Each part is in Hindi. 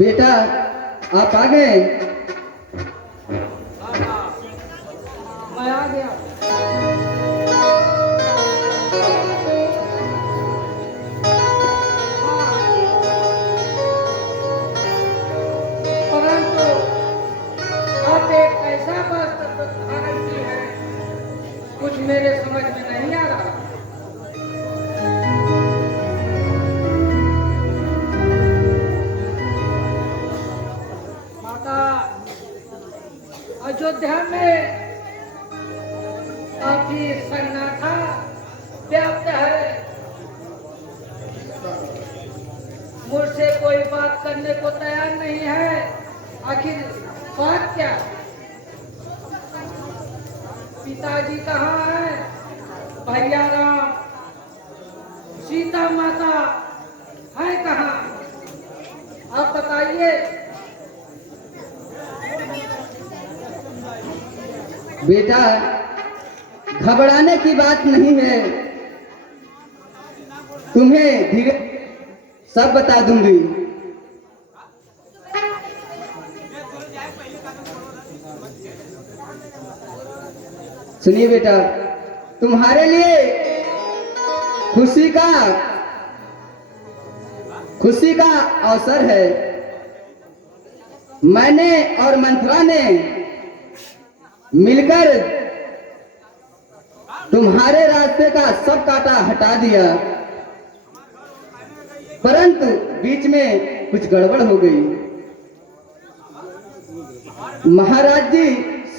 बेटा आप आ गए। मैं आ गया। परंतु आप एक ऐसा बात धारण की है, कुछ मेरे समझ में नहीं आ रहा। अयोध्या में काफी सन्नाटा व्याप्त है। मुझसे कोई बात करने को तैयार नहीं है। आखिर बात क्या? पिताजी कहाँ है? भैया राम, सीता माता है कहाँ? आप बताइए। बेटा घबराने की बात नहीं है, तुम्हें धीरे सब बता दूंगी। सुनिए बेटा, तुम्हारे लिए खुशी का अवसर है। मैंने और मंथरा ने मिलकर तुम्हारे रास्ते का सब कांटा हटा दिया, परंतु बीच में कुछ गड़बड़ हो गई। महाराज जी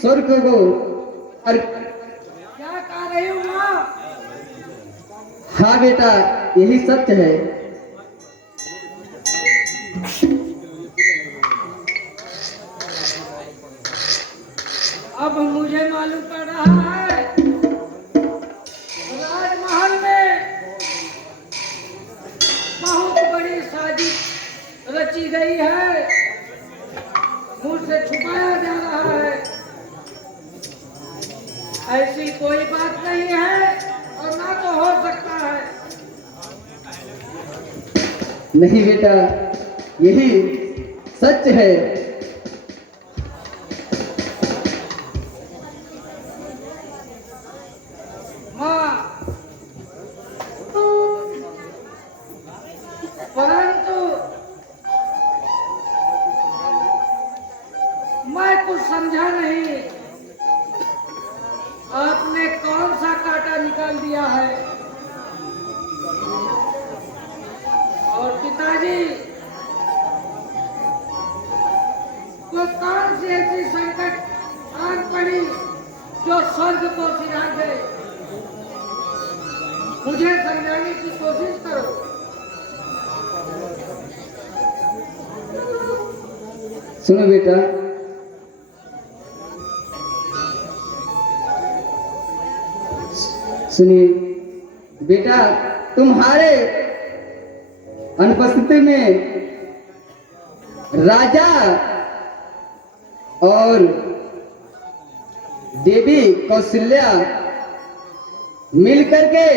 स्वर्ग को और क्या कह रही हूँ माँ? हाँ बेटा, यही सत्य है। अब मुझे मालूम पड़ रहा है, राजमहल में बहुत बड़ी साजिश रची गई है, मुझसे छुपाया जा रहा है। ऐसी कोई बात नहीं है और ना तो हो सकता है। नहीं बेटा, यही सच है। परंतु मैं कुछ समझा नहीं। आपने कौन सा कांटा निकाल दिया है? और पिताजी को कौन सी ऐसी संकट आन पड़ी जो स्वर्ग को सिरा दे? मुझे समझाने की कोशिश करो। सुनो बेटा, सुनिए बेटा, तुम्हारे अनुपस्थिति में राजा और देवी कौशल्या मिलकर के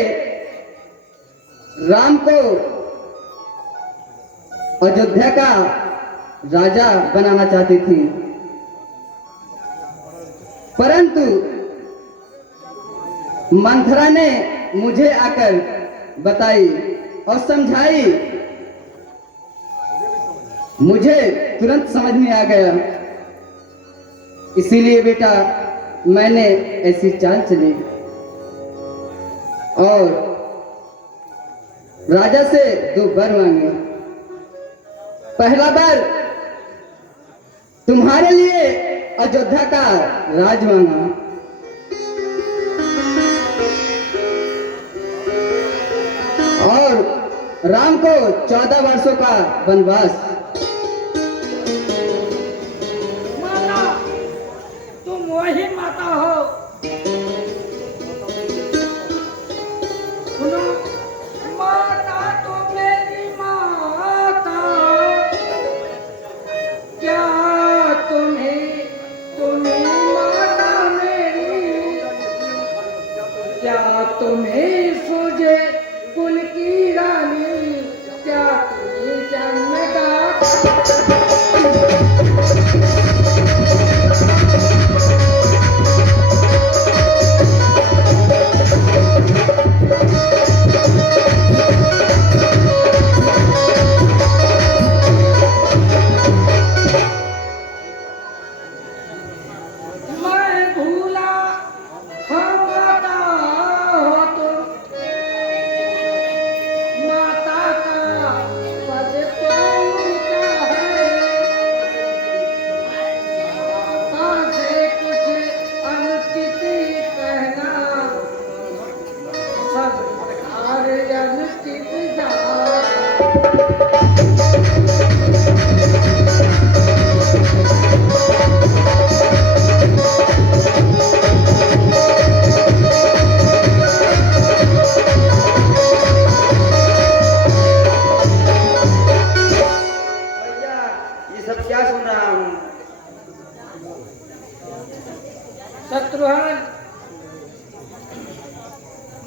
राम को अयोध्या का राजा बनाना चाहती थी, परंतु मंथरा ने मुझे आकर बताई और समझाई मुझे तुरंत समझ में आ गया, इसीलिए बेटा मैंने ऐसी चाल चली और राजा से 2 वर मांगे। पहला वर तुम्हारे लिए अयोध्या का राज मांगा और राम को 14 वर्षों का वनवास। माता, तुम वही माता हो। सुनो, माता तो मेरी माता, क्या तुम्हें माता मेरी, क्या तुम्हें सूझे कुल की रानी, क्या तुम्हें जन्मदाता। मैं भूला हम माता हो तुम, माता का पद तो ऊंचा है, माता से कुछ अनुचित कहना, सब प्रकार अनुचित जाता। भैया ये सब क्या सुन रहा हूँ? शत्रुघ्न,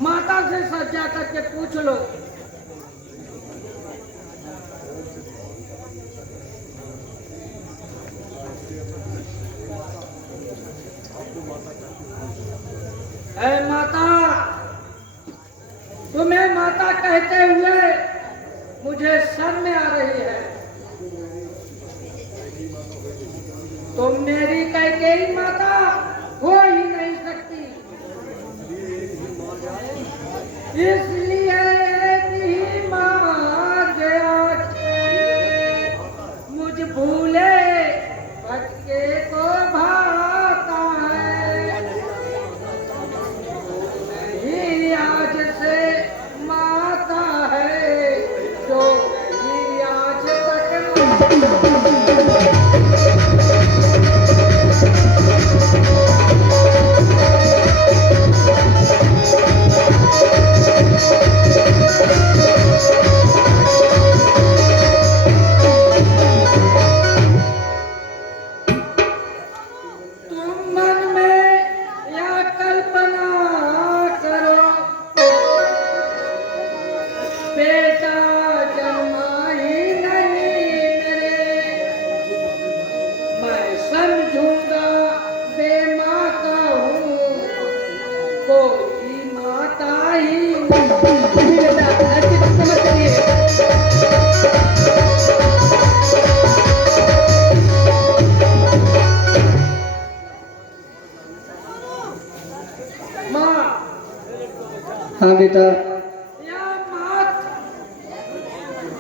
माता से सज्जा करके पूछ लो। ऐ माता, तुम्हें माता कहते हुए मुझे शर्म आ रही है। तुम मेरी कैकेयी माता हो ही नहीं सकती, इसलिए एक ही मार्ग आज मुझ भूले भटके को भाता है। नहीं आज से माता है जो नहीं आज तक। तुम मन में या कल्पना करो, बेटा जन्मा ही नहीं मेरे, मैं समझूंगा बेमाता हूँ, कोई माता ही नहीं। बेटा ऐसी बात समझ करिए। माँ, हाँ बेटा, या मात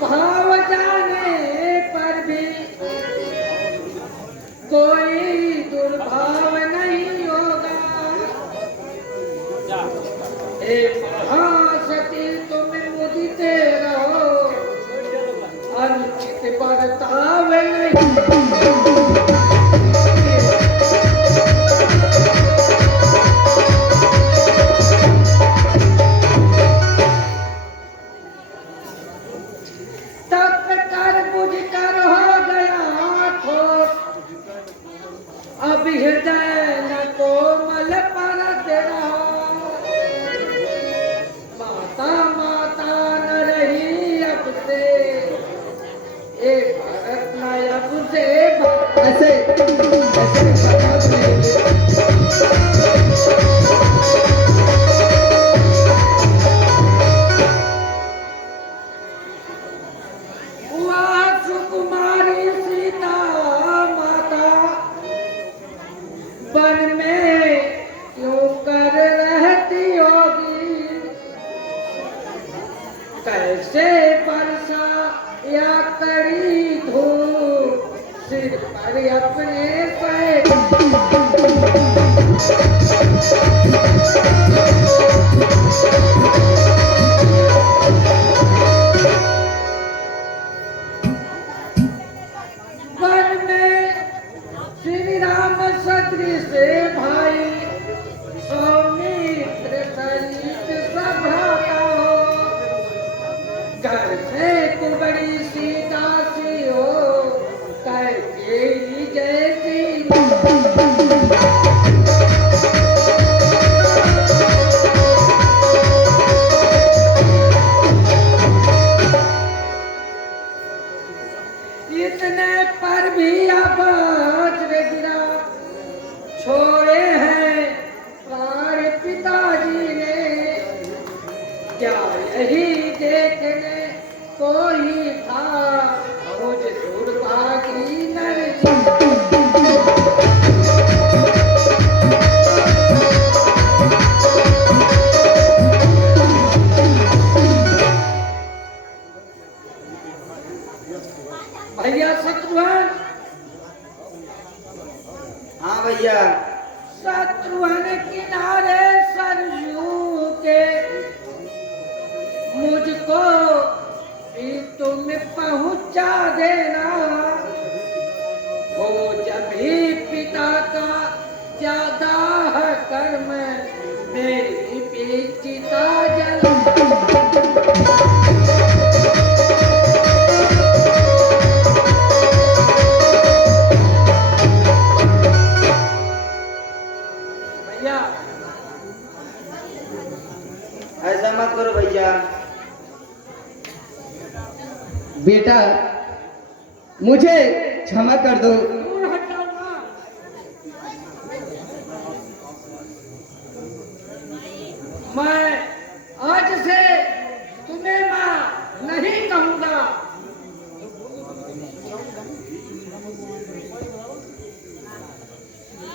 भाव जाने पर भी कोई दुर्भाव नहीं होगा। हे महासती, तुम मुदिते रहो, अनुचित बर्ताव नहीं। तप कर बुझ कर हो गया ठोस, अब हृदय न कोमल परत रहो। अरे अपने साइड वन में श्री राम सदृश भाई सौमित्र सहित सभ्राता हो, घर से कुबड़ी सीता सी हो, कैकेयी जैसी इतने पर भी अब वज्र गिरा, छोड़े हैं प्राण पिताजी ने, क्या यही देखने कोई था मुझ दुर्भागी नर जी। भैया शत्रुघ्न, हाँ भैया। शत्रुघ्न किनारे सरयू के मुझको भी तुम पहुंचा देना, हो जब भी पिता का ज्यादा है कर्म, मेरी भी चिता जल। भैया ऐसा मत करो भैया। बेटा मुझे क्षमा कर दो। दूर हटाओ ना। मैं आज से तुम्हें मां नहीं कहूंगा।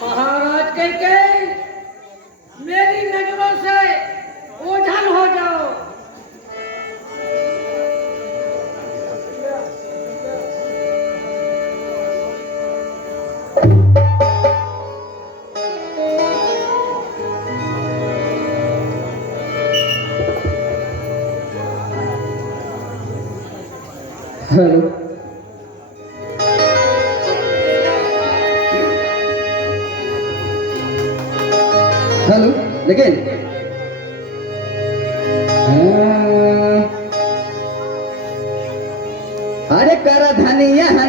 महाराज कैकेयी, मेरी नजरों से ओझल हो जाओ। हेलो, हेलो, लेकिन अरे कर धनिया ना